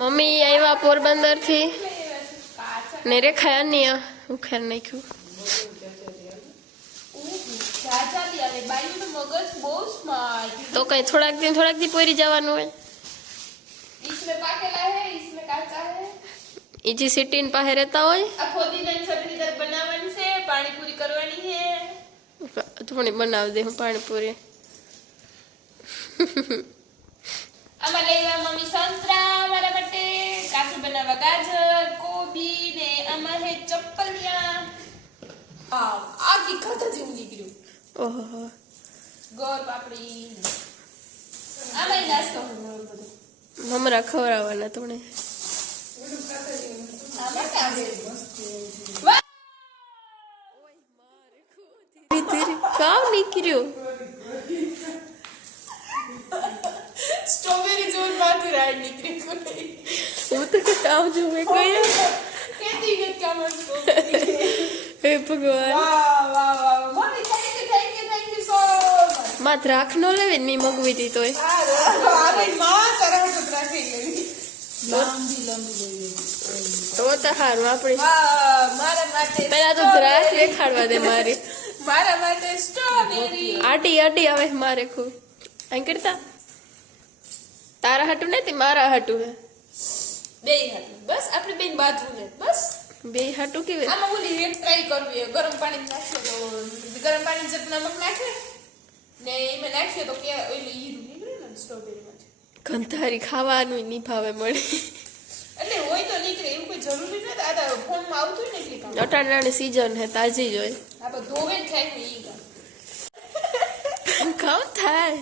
Mummy આવ્યા પોરબંદરથી ને રે ખાયા નહીં હું ખેર નાખ્યું. તો કઈ થોડાક દિન, થોડાક દી પોરી જવાનું હોય. ઈજી સિટીન પાસે રહેતા હોય. પાણીપુરી કરવાની હે તું બનાવી દે, હું પાણીપુરી. આમાં લેવા મમ્મી સંતરા મારા માટે કાજુ બનાવવા ગાજર કોબી ને આમાં હે ચપ્પલિયા. આ આખી ખાતા જેવું નીકળ્યું. ઓહો ગોળ પાપડી. આમાં નાસ્તો મમરા ખવડાવવાના તમને વાહ કામ નીકળ્યું. સ્ટ્રોબેરી જોર માથું રાડ નીકળી હું તો કે કામ જોવે કોઈ કેતી ગઈ કામ હે ભગવાન. વાહ વાહ વાહ mummy thank you thank you thank you so much માત્ર રાખ નો લેવે ને મી મગવી હતી તોય અરે માં તરહ રાખી લેવી. તો તો હારું આપણે. મારા માટે પહેલા તો દ્રાક્ષ દેખાડવા દે મારી. મારા માટે સ્ટ્રોબેરી આટી આટી આવે મારે ખૂબ. અહીં કરતા? તારા હાટું નથી મારા હાટું હે. બે હાટું. બસ આપણે બેન બાજુ ને. બસ. બે હાટું કેવે? આમાં ઓલી એક ટ્રાય કરવી. ગરમ પાણી નાખીએ તો ગરમ પાણી જત નમક નાખે ને એમાં નાખીએ તો કે ઓલી ઈરું નીકળે ને સ્ટ્રોબેરીમાંથી ગંધારી ખાવાનું નિભાવે ભાવે મળે. એટલે હોય તો નીકળે એવું કોઈ જરૂરી નથી. આ તો ફોનમાં આવતું ને એટલે કામ. અટાણાની સીઝન હે તાજી જ હોય. આ તો ધોવે થાય ને ઈ કામ થાય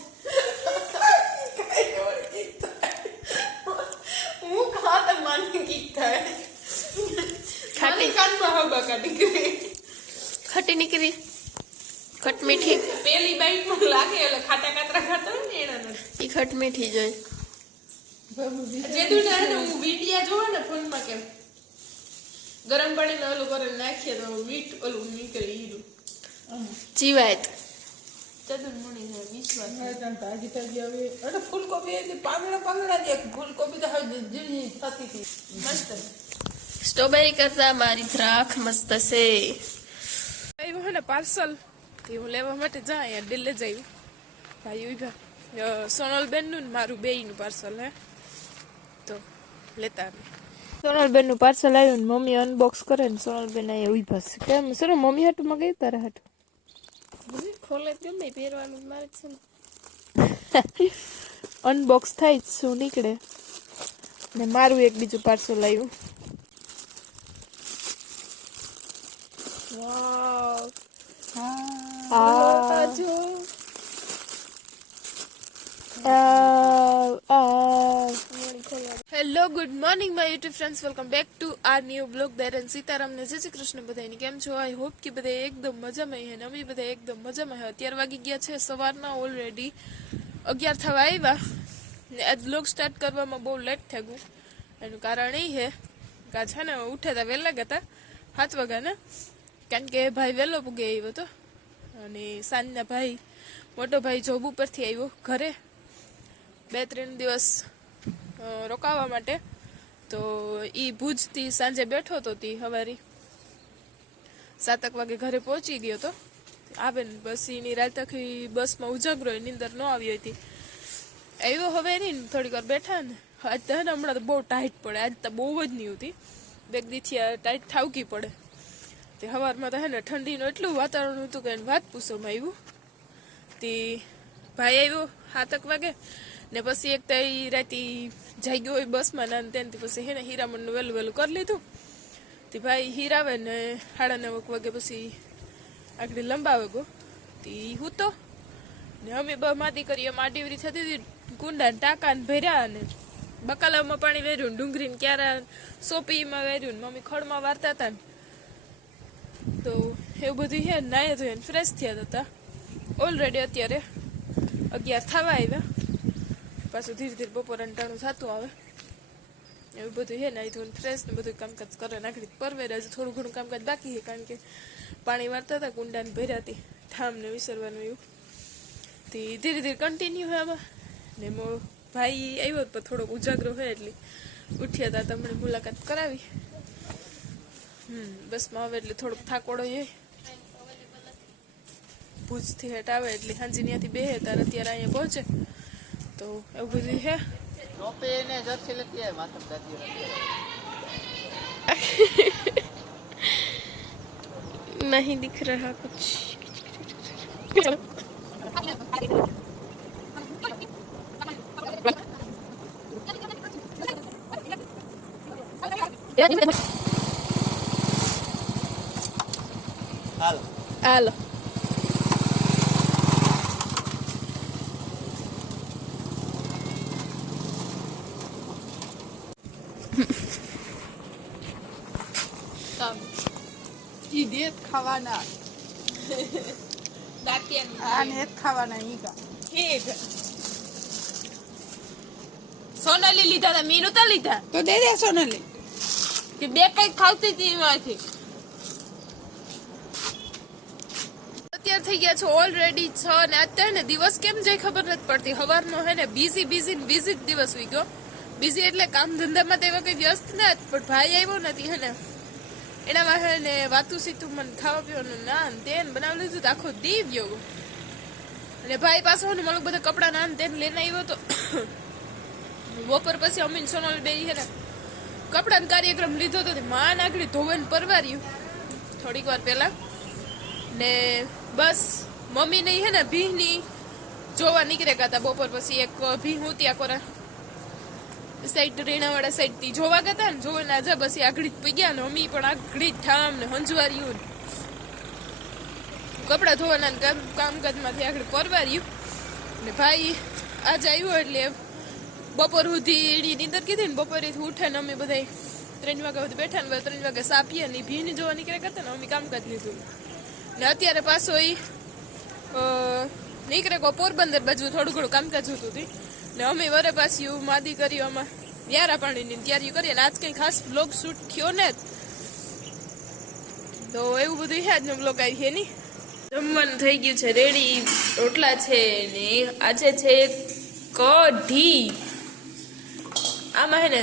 હું ખાતા માની ગીત થાય ખાટી ખાલી કાનમાં હવા કાઢી ગઈ ખટી નીકળી. ખટ મીઠી. પેલી બાઈટમાં લાગે એટલે ખાટા કાતરા ખાતા હોય ને એના ઈ ખટ મીઠી જોઈ. જેદુ ને ને હું વિડિયા જોવા ને ફોનમાં કેમ? ગરમ પાણીને ઓલું કરીને નાખીએ તો મીઠ ઓલું નીકળે ઈરું જીવાય જેદુ ને મણી છે વિશ્વાસ તાજી તાજી હવે. અરે ફૂલકોબી હતી પાંદડા પાંદડા દે ફૂલકોબી તો હવે થતી હતી. મસ્ત. સ્ટ્રોબેરી કરતા મારી દ્રાખ મસ્ત છે. આવ્યું હોય ને પાર્સલ. એ હું લેવા માટે જા અહીંયા દિલ્હી જઈ ભાઈ ઊભા સોનલ બેનનું ને મારું બેયનું પાર્સલ હે. તો લેતા આવી સોનલબેનનું પાર્સલ આવ્યું ને મમ્મી અનબોક્સ કરે ને સોનલબેન અહીંયા ઊભા છે. કેમ? સર મમ્મી હાટું માં ગઈ તારા હાટું ખોલે ગમે પહેરવાનું મારે છે ને. અનબોક્સ થાય જ શું નીકળે. ને મારું એક બીજું પાર્સલ આવ્યું વાવ આ જો hello good morning my YouTube friends welcome back to our new blog and સીતારામને જય શ્રી કૃષ્ણ બધાની કેમ છો? આઈ હોપ કે બધા એકદમ મજામાં હે નવી બધા એકદમ મજામાં હે. અત્યાર વાગી ગયા છે સવારના ઓલરેડી અગિયાર થવા આવ્યા. ને આજ બ્લોગ સ્ટાર્ટ કરવામાં બહુ લેટ થઈ ગયું એનું કારણ એ છે કે છે ને ઉઠ્યા તા વહેલા ગયા તા સાત વાગ્યાના કારણ કે ભાઈ વહેલો પૂગે આવ્યો હતો અને સાંજના ભાઈ, મોટો ભાઈ જોબ ઉપરથી આવ્યો ઘરે. બે ત્રણ દિવસ રોકાવા માટે. તો એ ભુજથી સાંજે બેઠો હતો તી હવારી. સાતક વાગે ઘરે પહોંચી ગયો તો. આવે ને બસ એની રાત આખી બસમાં ઉજાગરો નીંદર ન આવી હતી આવ્યો હવે નહીં થોડીક વાર બેઠા ને. આજ તો હમણાં તો બહુ ટાઈટ પડે. આજ તો બહુ જ નહીં હતી. બેગ દીથી ટાઈટ ઠાવકી પડે. તે સવારમાં તો હે ને ઠંડીનું એટલું વાતાવરણ હતું કે એને વાત પૂછવામાં આવ્યું. તે ભાઈ આવ્યો સાતક વાગે ને પછી એક તો એ રાતે જાગ્યો હોય બસમાં ના ત્યાંથી પછી હે ને હીરામણનું વહેલું વહેલું કરી લીધું. તે ભાઈ હીરાવે ને સાડા નવ વાગે પછી આગળ લંબાવે ગો તે હું તો ને અમે બ માદી કરીએ માડીવરી થતી હતી કુંડા ટાંકા ને ભર્યા ને બકાલામાં પાણી વેર્યું ડુંગરીને ક્યારા સોપીમાં વેર્યું ને મમ્મી ખડમાં વારતા હતા ને તો એવું બધું છે નાયા ધોઈને ફ્રેશ થયા હતા. ઓલરેડી અત્યારે અગિયાર થવા આવ્યા. પાછું ધીરે ધીરે બપોર ટાણું થતું આવે. એવું બધું છે નાઈ ધોઈને ફ્રેશ ને બધું કામકાજ કરે. નાખડી પરવેર હજુ થોડું ઘણું કામકાજ બાકી છે, કારણ કે પાણી વારતા હતા, કુંડાને ભર્યાતી ઠામને વિસરવાનું એવું. તે ધીરે ધીરે કન્ટિન્યુ હોય આમાં. ને મો ભાઈ આવ્યો પણ થોડોક ઉજાગરો હોય એટલે ઉઠ્યા હતા તમને મુલાકાત કરાવી. બસમાં આવે એટલે થોડોક થાકોડો હોય ભુજથી હેઠ આવે એટલે હાંજી ત્યાંથી બેહે તારે અત્યારે અહીંયા પહોંચે. તો એવું બધું છે. રોપે ને જર્સી લેતી આવે હાલ. હાલો. ઈ દેત ખાવાના. આ ને ખાવાના ઈ કા ઠીક સોનાલી લીધા હતા મીનુ તો લીધા? તો દે દે સોનાલી. કે બે કઈ ખાવતી હતી એમાંથી અત્યાર થઈ ગયા છો ઓલરેડી છ ને અત્યારે ને દિવસ કેમ જાય ખબર નથી પડતી. સવારનો હે ને બિઝી બિઝી ને બિઝી જ દિવસ હોય ગયો. બિઝી એટલે કામ ધંધામાં તો એવા કંઈ વ્યસ્ત ના પણ ભાઈ આવ્યો નથી હે ને. એના હે ને વાતું સીતું મને ખાવા પીવાનું ના ને તેન બનાવી લીધું તો આખો દી ગયો. અને ભાઈ પાસે હું મને બધા કપડા ના ને તેન લઈને આવ્યો તો બપોર પછી અમીન સોનલ બે હે ને કપડાનો કાર્યક્રમ લીધો તો માં નાગડી ધોવે ને પરવાર્યું. થોડીક વાર પહેલા. ને બસ મમ્મી નહીં હે ને ભીહની જોવા નીકળ્યા હતા બપોર પછી એક ભી હું ત્યાં કોરા સાઈડ રેણાવાળા સાઈડથી જોવા ગયા ને, જોવા ના જા બસ આગળ જ ગયા ને મમ્મી પણ આગળ જ ઠામ ને હંજવાર્યું કપડાં ધોવાના કામ, કામકાજમાંથી આગળ પરવાર્યું. ને ભાઈ, આજે આવ્યો એટલે બપોર સુધી એની નીંદર કીધી ને, બપોરે ઉઠે ને અમે બધા ત્રણ વાગ્યા સુધી બેઠા ને ત્રણ વાગે સાપીએ ને ભીની જોવા નીકળ્યા કરતા ને, અમે કામકાજ લીધું. ને અત્યારે પાછો એ નીકળે કો પોરબંદર બાજુ, થોડું ઘણું કામકાજ હતું હતી ને અમે વરે પાછી માદી કરી, આમાં વ્યારા પાણીની તૈયારી કરીએ. ને આજ કંઈ ખાસ બ્લોગ શૂટ થયો ને તો એવું બધું છે આજનો બ્લોગ આવી છે નહીં જમવાનું થઈ ગયું છે, રેડી. રોટલા છે ને આજે છે કઢી. આમાં હે ને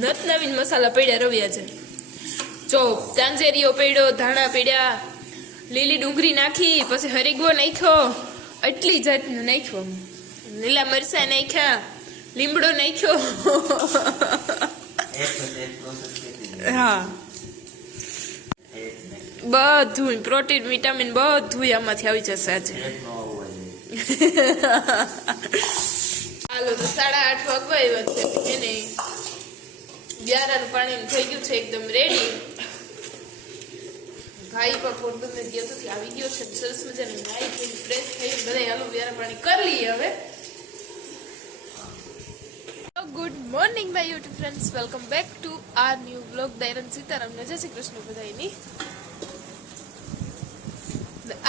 નત નવીન મસાલા પડ્યા રવ્યા છે જો ચાંજેરીઓ પડ્યો, ધાણા પડ્યા લીલી ડુંગળી નાખી પછી હરીગવો નાખ્યો. એટલી જાતનું નાખ્યો લીલા મરચાં નાખ્યા લીમડો નાખ્યો. હા. બધું પ્રોટીન વિટામિન બધું આમાંથી આવી જશે આજે. હાલો તો સાડા આઠ વાગવા આવ્યા છે. એને ગ્યારાનું પાણી થઈ ગયું છે એકદમ રેડી ભાઈ પણ પોરબંદર ગયો આવી ગયો છે. સરસ મજાની નાઈ થઈ ફ્રેશ થઈ બધા હાલો વ્યારા પાણી કરી લઈએ હવે. Good morning my YouTube friends welcome back to our new blog દૈરન Sitaram જય શ્રી કૃષ્ણ બધાની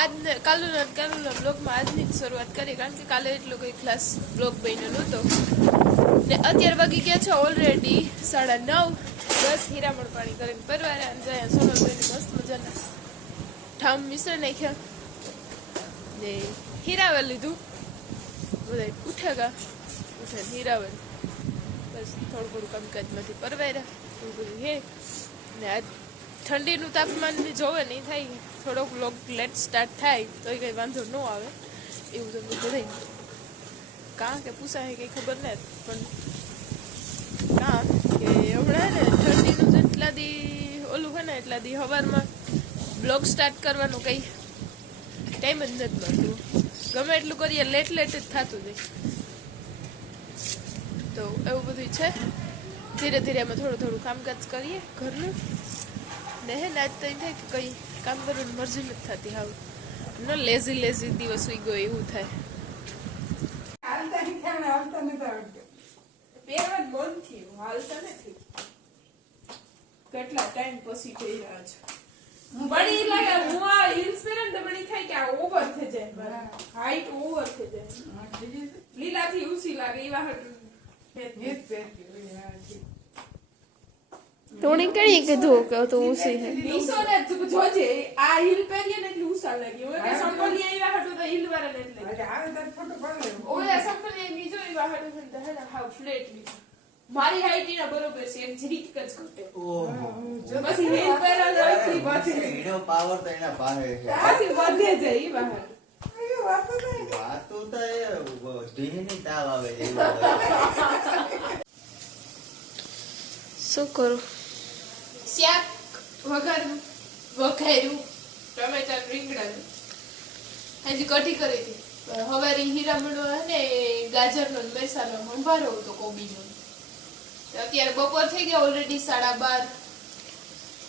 આજ કાલુના કાલુના બ્લોગમાં આજની જ શરૂઆત કરી કારણ કે કાલે એટલો કોઈ ક્લાસ બ્લોગ બન્યો નહોતો. ને અત્યારે વાગી ગયા છે ઓલરેડી સાડા નવ. દસ હીરામણ પાણી કરીને પરવારે અને જાય સોનલભાઈની મસ્ત મજાના ઠામ મિશ્ર નાખ્યા ને હીરાવર લીધું બધા ઉઠ્યા ગા ઉઠે હીરાવર બસ થોડું ઘણું કામકાજમાંથી પરવાયરા એવું બધું હે ને આજ ઠંડીનું તાપમાન જોવે નહીં થાય થોડોક લોક લેટ સ્ટાર્ટ થાય તો કંઈ વાંધો ન આવે એવું તો બધા કાં કે પૂછાય કંઈ ખબર નહીં પણ કાં કે હમણાં ને ઠંડીનું જેટલા દી ઓલું હોય ને એટલા દી સવારમાં બ્લોગ સ્ટાર્ટ કરવાનું કંઈ? ટાઈમ જ નથી મળતું. ગમે એટલું કરીએ લેટ લેટ જ થતું જાય. તો એવું બધું છે. ધીરે ધીરે અમે થોડું થોડું કામકાજ કરીએ, ઘરનું. ને હે ને, આજ તો થાય કે કંઈ કામ કરવાની મરજી નથી થતી હાવ. ન લેઝી લેઝી દિવસ સુઈ ગયો, એવું થાય. કેટલા ટાઈમ પછી થઈ રહ્યા છે. બડી લાગે. હું આ તો મને થાય કે આ ઓવર થઈ જાય. હાઈટ ઓવર થઈ જાય. હા, બીજું? લીલાથી ઊંચી લાગે. એવા હાટ હા. થોડી કણી કીધું કે તો ઉસી છે? નીસો ને જોજે. આ હિલ પહેરીએ ને એટલે ઉસા લાગી. ઓય કે સંપલી આવ્યા હતું તો હિલ વાળા ને એટલે લે. સંપલી બીજો એવા હતું તો હે ને હાવ ફ્લેટ લીધા મારી હાઈટ બરોબર છે એક જરીક જ ઘટે. ઓહો. પછી હિલ પહેરા તો આખી વધે એનો પાવર તો એના પાસે છે. પછી વધે છે ઈ બહાર વાતો તો એ ધીની તાવ આવે છે. શું કરું? શાક વઘાર વઘાર્યું ટમેટા રીંગણાનું. હજી કઢી કરી હતી. હવે હીરામણો અને ગાજરનો ને મસાલો સંભારો હતો કોબીનો. અત્યારે બપોર થઈ ગયા ઓલરેડી સાડા બાર.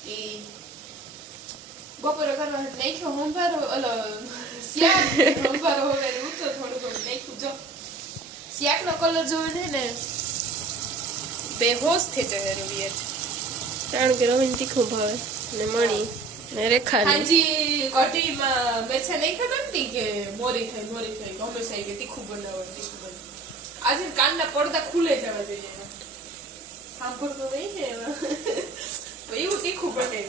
એ બપોરે કરવા નાખ્યો સંભારો ઓલો શાક. સંભારો હવે ઊંચો થોડું થોડું નાખ્યું. જો નો કલર જોવે છે ને બેહોશ થઈ જાય રવિએ કારણ કે રવિન તીખું ભાવે ને મણી ને રેખા હાજી કોટીમાં બેસે નહીં ખબર હતી કે મોરી થઈ મોરી થઈ હંમેશા કે તીખું બનાવો તીખું બનાવ. આજે કાનના પડદા ખુલે જવા જોઈએ. એના. સાંભળતો નહીં તો એવું તીખું બને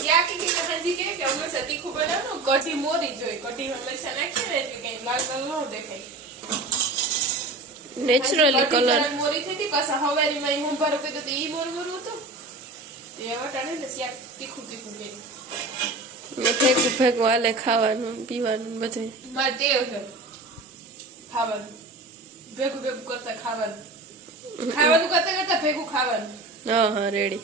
કે કે કે કે કઢી મોરી જોઈએ કઢી હંમેશા નાખી એટલે કઈ લાલ ન દેખાય. નેચરલી કલર મોરી થઈ હતી પાછા હવારી માં હુંભારો કીધું તો ઈ મોર મોર હતું. તે વટાણે ને શાક તીખું તીખું ગઈ મેં ભેગું ભેગું હાલે ખાવાનું પીવાનું બધું મારે ટેવ છે. ખાવાનું ભેગું ભેગું કરતા ખાવાનું ખાવાનું કરતા કરતા ભેગું ખાવાનું હા હા રેડી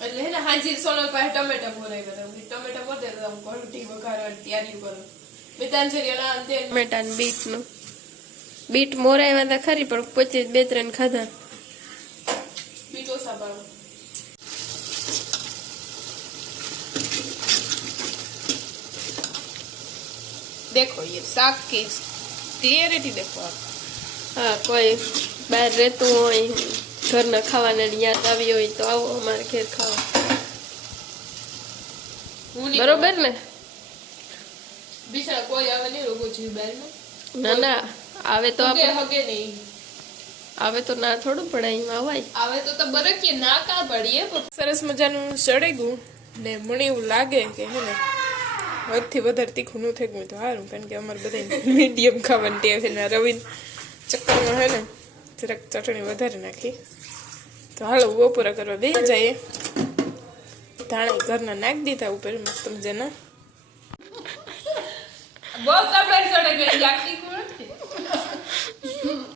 એટલે હે ને હાજી સોનલ પાસે ટમેટા મોરાઈ ગયા ટમેટા મોરે તો હું કઢી વઘારવાની તૈયારી કરું મિતાંજલિ ના અંતે ટમેટા ને બીટ નું બીટ મોરાવ્યા હતા ખરી પણ પોતે જ બે ત્રણ ખાધા બીટો સાબાળો देखो ये साग की ક્લિયરિટી દેખો કોઈ બહાર રહેતું હોય ઘરના ખાવાના યાદ આવી હોય તો આવો અમારે ઘેર ખાવા. બરોબર ને? આવે તો ના થોડું પણ અહીં આવાય. આવે તો ના કા સરસ મજાનું ચડે ગયું ને મને એવું લાગે કે હે ને હદથી વધારે તીખું ન થઈ ગયું તો સારું, કારણ કે અમારે બધા મીડિયમ ખાવાની ટેવ છે ને રવિન ચક્કરમાં હે ને જરાક ચટણી વધારે નાખી. તો હાલો બપોરા કરવા બે જઈએ. ધાણા ઘરના નાખી દીધા ઉપર, મસ્ત મજાના. બહુ કપડા ચડે ગઈ